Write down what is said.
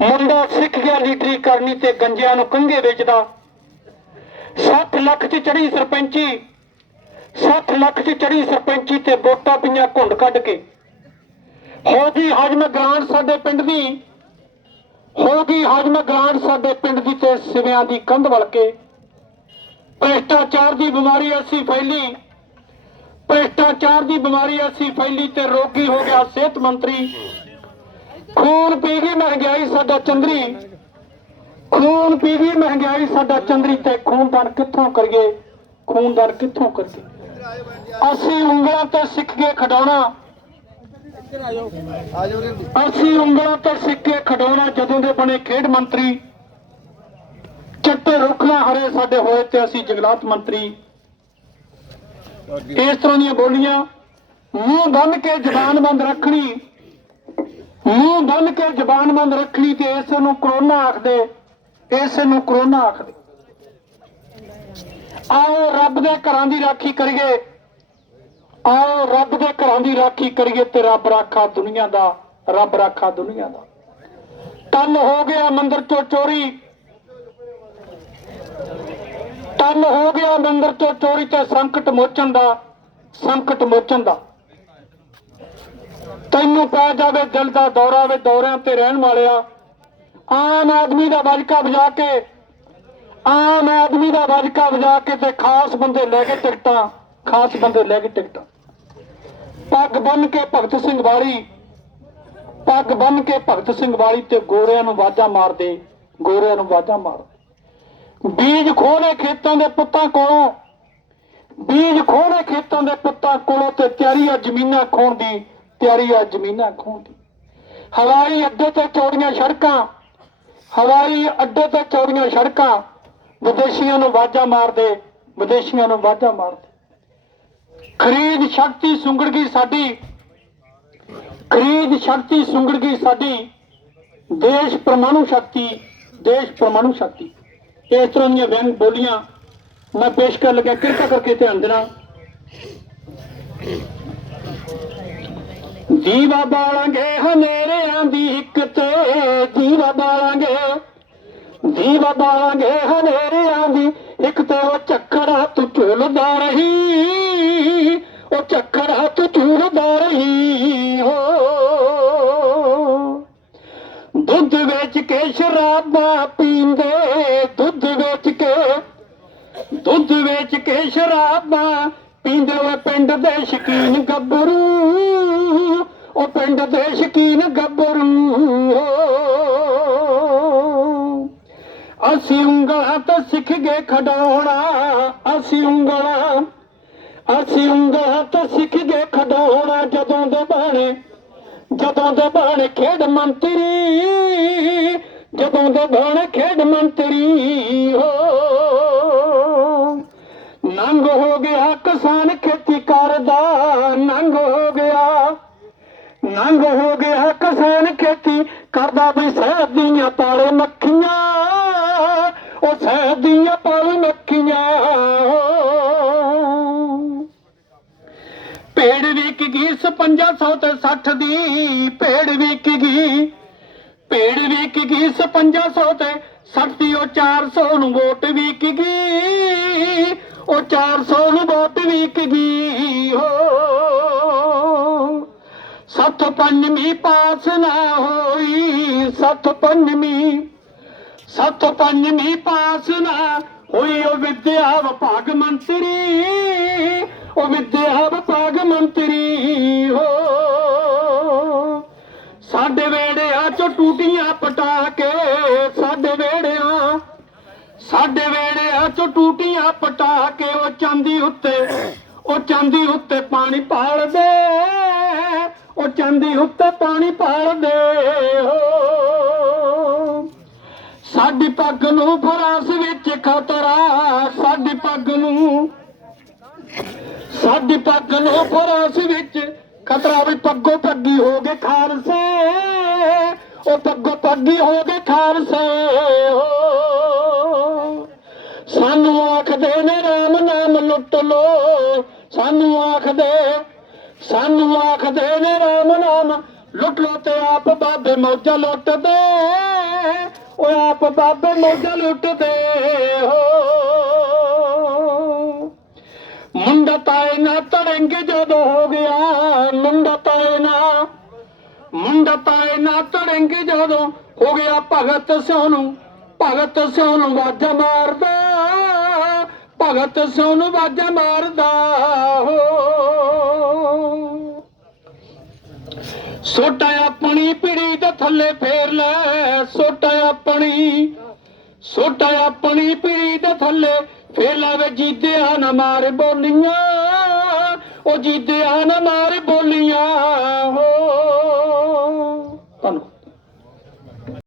ਮੁੰਡਾ ਸਿੱਖ ਗਿਆ ਲੀਡਰੀ ਕਰਨੀ ਤੇ ਗੰਜਿਆਂ ਨੂੰ ਕੰਘੇ ਵੇਚਦਾ। 60 ਲੱਖ ਚ ਚੜੀ ਸਰਪੰਚੀ। 60 ਲੱਖ ਚ ਚੜੀ ਸਰਪੰਚੀ ਤੇ ਵੋਟਾਂ ਪਈਆਂ ਘੁੰਡ ਕੱਢ ਕੇ। ਹੋ ਗਈ ਹਜਮ ਗ੍ਰਾਂਟ ਸਾਡੇ ਪਿੰਡ ਦੀ। ਹੋ ਗਈ ਹਜਮ ਗ੍ਰਾਂਟ ਸਾਡੇ ਪਿੰਡ ਦੀ ਤੇ ਸਿਵਿਆਂ ਦੀ ਕੰਧ ਵਲ ਕੇ। ਭ੍ਰਿਸ਼ਟਾਚਾਰ ਦੀ ਬਿਮਾਰੀ ਐਸੀ ਫੈਲੀ। ਭ੍ਰਿਸ਼ਟਾਚਾਰ ਦੀ ਬਿਮਾਰੀ ਐਸੀ ਫੈਲੀ ਤੇ ਰੋਗੀ ਹੋ ਗਿਆ ਸਿਹਤ ਮੰਤਰੀ। ਖੂਨ ਪੀ ਗਈ ਮਹਿੰਗਾਈ ਸਾਡਾ ਚੰਦਰੀ। ਖੂਨ ਪੀ ਗਈ ਮਹਿੰਗਾਈ ਸਾਡਾ ਚੰਦਰੀ ਤੇ ਖੂਨਦਾਨ ਕਿੱਥੋਂ ਕਰੀਏ? ਖੂਨਦਾਨ ਕਿੱਥੋਂ ਕਰੀਏ? ਅਸੀਂ ਉਂਗਲਾਂ ਤੋਂ ਸਿੱਖ ਕੇ ਖਡਾਉਣਾ। ਅਸੀਂ ਉਂਗਲਾਂ ਤੋਂ ਸਿੱਖ ਕੇ ਖਡਾਉਣਾ ਜਦੋਂ ਦੇ ਬਣੇ ਖੇਡ ਮੰਤਰੀ। ਚਿੱਟੇ ਰੁੱਖ ਹਰੇ ਸਾਡੇ ਹੋਏ ਤੇ ਅਸੀਂ ਜੰਗਲਾਤ ਮੰਤਰੀ। ਇਸ ਤਰ੍ਹਾਂ ਦੀਆਂ ਬੋਲੀਆਂ ਮੂੰਹ ਬੰਨ ਕੇ ਜ਼ਬਾਨ ਬੰਦ ਰੱਖਣੀ। ਮੂੰਹ ਬੰਨ ਕੇ ਜ਼ਬਾਨ ਬੰਦ ਰੱਖਣੀ ਤੇ ਇਸ ਨੂੰ ਕਰੋਨਾ ਆਖਦੇ, ਇਸ ਨੂੰ ਕਰੋਨਾ ਆਖਦੇ। ਆਓ ਰੱਬ ਦੇ ਘਰਾਂ ਦੀ ਰਾਖੀ ਕਰੀਏ। ਆਓ ਰੱਬ ਦੇ ਘਰਾਂ ਦੀ ਰਾਖੀ ਕਰੀਏ ਤੇ ਰੱਬ ਰਾਖਾ ਦੁਨੀਆ ਦਾ, ਰੱਬ ਰਾਖਾ ਦੁਨੀਆ ਦਾ। ਤਨ ਹੋ ਗਿਆ ਮੰਦਰ ਚੋਂ ਚੋਰੀ। ਤਨ ਹੋ ਗਿਆ ਮੰਦਰ ਚੋਂ ਚੋਰੀ ਤੇ ਸੰਕਟ ਮੋਚਣ ਦਾ, ਸੰਕਟ ਮੋਚਣ ਦਾ। ਤੈਨੂੰ ਪੈ ਜਾਵੇ ਦਿਲ ਦਾ ਦੌਰਾ ਵੇ ਦੌਰਿਆਂ ਤੇ ਰਹਿਣ ਵਾਲਿਆ। ਆਮ ਆਦਮੀ ਦਾ ਵਜਕਾ ਵਜਾ ਕੇ, ਆਮ ਆਦਮੀ ਦਾ ਵਜਕਾ ਵਜਾ ਕੇ ਤੇ ਖਾਸ ਬੰਦੇ ਲੈ ਕੇ ਟਿਕਟਾਂ, ਖਾਸ ਬੰਦੇ ਲੈ ਕੇ ਟਿਕਟਾਂ। ਪੱਗ ਬੰਨ ਕੇ ਭਗਤ ਸਿੰਘ ਵਾਲੀ, ਪੱਗ ਬੰਨ ਕੇ ਭਗਤ ਸਿੰਘ ਵਾਲੀ ਤੇ ਗੋਰਿਆਂ ਨੂੰ ਵਾਜਾਂ ਮਾਰਦੇ, ਗੋਰਿਆਂ ਨੂੰ ਵਾਜਾਂ ਮਾਰਦੇ। ਬੀਜ ਖੋਲੇ ਖੇਤਾਂ ਦੇ ਪੁੱਤਾਂ ਕੋਲੋਂ, ਬੀਜ ਖੋਲੇ ਖੇਤਾਂ ਦੇ ਪੁੱਤਾਂ ਕੋਲੋਂ ਤੇ ਤਿਆਰੀ ਆ ਜ਼ਮੀਨਾਂ ਖੋਣ ਦੀ ਤਿਆਰੀ ਆ ਜ਼ਮੀਨਾਂ ਖੋਣ ਦੀ। ਹਵਾਈ ਅੱਡੇ ਤੇ ਚੌੜੀਆਂ ਸੜਕਾਂ, ਹਵਾਈ ਅੱਡੇ ਤੇ ਚੌੜੀਆਂ ਸੜਕਾਂ, ਵਿਦੇਸ਼ੀਆਂ ਨੂੰ ਵਾਜਾਂ ਮਾਰਦੇ, ਵਿਦੇਸ਼ੀਆਂ ਨੂੰ ਵਾਜਾਂ ਮਾਰਦੇ। ਖਰੀਦ ਸ਼ਕਤੀ ਸੁੰਗੜ ਗਈ ਸਾਡੀ, ਖਰੀਦ ਸ਼ਕਤੀ ਸੁੰਗੜ ਗਈ ਸਾਡੀ, ਦੇਸ਼ ਪਰਮਾਣੂ ਸ਼ਕਤੀ, ਦੇਸ਼ ਪਰਮਾਣੂ ਸ਼ਕਤੀ। ਇਸ ਤਰ੍ਹਾਂ ਦੀਆਂ ਵਿਅੰਗ ਬੋਲੀਆਂ ਮੈਂ ਪੇਸ਼ ਕਰਨ ਲੱਗਿਆ। ਕਿਰਪਾ ਕਰਕੇ ਧਿਆਨ ਦੇਣਾ। ਦੀਵਾ ਬਾਲਾਂਗੇ ਹਨੇਰਿਆਂ ਦੀ ਇੱਕ ਤੇ ਦੀਵਾ ਬਾਲਾਂਗੇ। ਦੀਵਾ ਬਾਲਾਂਗੇ ਹਨੇਰਿਆਂ ਦੀ ਇੱਕ ਤੇ, ਉਹ ਝੱਖੜਾ ਤੂੰ ਝੂਲਦਾ ਰਹੀ। ਉਹ ਝੱਖੜਾ ਤੂੰ ਝੂਲਦਾ ਰਹੀ, ਹੋ। ਦੁੱਧ ਵੇਚ ਕੇ ਸ਼ਰਾਬਾਂ ਪੀਂਦੇ, ਦੁੱਧ ਵੇਚ ਕੇ, ਦੁੱਧ ਵੇਚ ਕੇ ਸ਼ਰਾਬਾਂ ਪੀਂਦੇ। ਵੇ ਪਿੰਡ ਦੇ ਸ਼ਕੀਨ ਗੱਭਰੂ ਉਹ ਪਿੰਡ ਦੇ ਸ਼ਕੀਨ ਗੱਭਰੂ। ਅਸੀਂ ਉਂਗਲਾਂ ਤੇ ਸਿੱਖ ਗਏ ਖਡਾਉਣਾ, ਅਸੀਂ ਉਂਗਲਾਂ ਅਸੀਂ ਉਂਗਲਾਂ ਤੇ ਸਿੱਖ ਗਏ ਖਡਾਉਣਾ, ਜਦੋਂ ਦੇ ਬਾਣੇ, ਜਦੋਂ ਦੇ ਬਾਣੇ ਖੇਡ ਮੰਤਰੀ, ਜਦੋਂ ਦੇ ਬਾਣੇ ਖੇਡ ਮੰਤਰੀ ਹੋ ਨੰਗ ਹੋ ਗਿਆ ਕਿਸਾਨ ਖੇਤੀ ਕਰਦਾ ਨੰਗ ਹੋ ਗਿਆ ਕਿਸਾਨ ਖੇਤੀ ਕਰਦਾ ਵੀ ਸਹਿਬ ਦੀਆਂ ਪਾਲੇ ਮੱਖੀਆਂ। ਉਹ ਸਹਿਬ ਦੀਆਂ ਪਾਲੇ ਮੱਖੀਆਂ। ਭੇਡ ਵਿਕ ਗਈ 5500 ਤੇ 60 ਦੀ ਪੇੜ ਵਿਕ ਗਈ। ਪੇੜ ਵਿਕ ਗਈ 5500 ਤੇ 60 ਦੀ, ਉਹ 400 ਨੂੰ ਵੋਟ ਵਿਕ ਗਈ। ਉਹ 400 ਨੂੰ ਵੋਟ ਵਿਕ ਗਈ। ਹੋ ਸੱਤ ਪੰਜਵੀਂ ਪਾਸ ਨਾ ਹੋਈ ਸੱਤ ਪੰਜਵੀਂ ਸੱਤ ਪੰਜਵੀਂ ਪਾਸ ਨਾ ਹੋਈ। ਉਹ ਵਿਦਿਆ ਵਿਭਾਗ ਮੰਤਰੀ, ਉਹ ਵਿਦਿਆ ਵਿਭਾਗ ਮੰਤਰੀ ਹੋ। ਸਾਡੇ ਵੇੜਿਆਂ ਚੋਂ ਟੂਟੀਆਂ ਪਟਾ ਕੇ, ਸਾਡੇ ਵੇੜਿਆਂ ਸਾਡੇ ਵੇੜਿਆਂ ਚੋਂ ਟੂਟੀਆਂ ਪਟਾ ਕੇ, ਉਹ ਚਾਂਦੀ ਉੱਤੇ, ਉਹ ਚਾਂਦੀ ਉੱਤੇ ਪਾਣੀ ਪਾਲਦੇ। ਉਹ ਚਾਂਦੀ ਉੱਤੇ ਪਾਣੀ ਪਾਲਦੇ ਹੋ। ਸਾਡੀ ਪੱਗ ਨੂੰ ਫਰਾਂਸ ਵਿੱਚ ਖਤਰਾ ਸਾਡੀ ਪੱਗ ਨੂੰ, ਸਾਡੀ ਪੱਗ ਨੂੰ ਫਰਾਂਸ ਵਿੱਚ ਖਤਰਾ ਵੀ ਪੱਗੋ ਪੱਗੀ ਹੋ ਗਏ ਖਾਲਸੇ। ਉਹ ਪੱਗੋ ਪੱਗੀ ਹੋ ਗਏ ਖਾਲਸੇ ਸਾਨੂੰ ਆਖਦੇ ਨੇ ਰਾਮ ਨਾਮ ਲੁੱਟ ਲੋ ਸਾਨੂੰ ਆਖਦੇ ਸਾਨੂੰ ਆਖਦੇ ਨੇ ਰਾਮ ਨਾਮ, ਲੁੱਟ ਲੋ ਤੇ ਆਪ ਬਾਬੇ ਮੌਜਾਂ ਲੁੱਟਦੇ। ਓਏ ਆਪ ਬਾਬੇ ਮੋਢਾ ਲੁੱਟਦੇ ਹੋ। ਮੁੰਡਾ ਤਾਏ ਨਾ ਤੜੰਗੇ ਜਦੋਂ ਹੋ ਗਿਆ, ਮੁੰਡਾ ਤਾਏ ਨਾ ਮੁੰਡਾ ਤਾਏ ਨਾ ਤੜੰਗੇ ਜਦੋਂ ਹੋ ਗਿਆ, ਭਗਤ ਸਿਉ ਨੂੰ ਭਗਤ ਸਿਉ ਨੂੰ ਵਾਜਾ ਮਾਰਦਾ, ਭਗਤ ਸਿਉ ਨੂੰ ਵਾਜਾ ਮਾਰਦਾ ਹੋ। ਸੋਟਾ ਆਪਣੀ ਪੀੜੀ ਦੇ ਥੱਲੇ ਫੇਰ ਲੈ, ਸੋਟਾ ਆਪਣੀ ਸੋਟਾ ਆਪਣੀ ਪੀੜੀ ਦੇ ਥੱਲੇ ਫੇਰ ਲੈ ਵੇ ਜੀਦਿਆ ਨਾ ਮਾਰ ਬੋਲੀਆਂ, ਉਹ ਜੀਦਿਆ ਨਾ ਮਾਰ ਬੋਲੀਆਂ, ਹੋ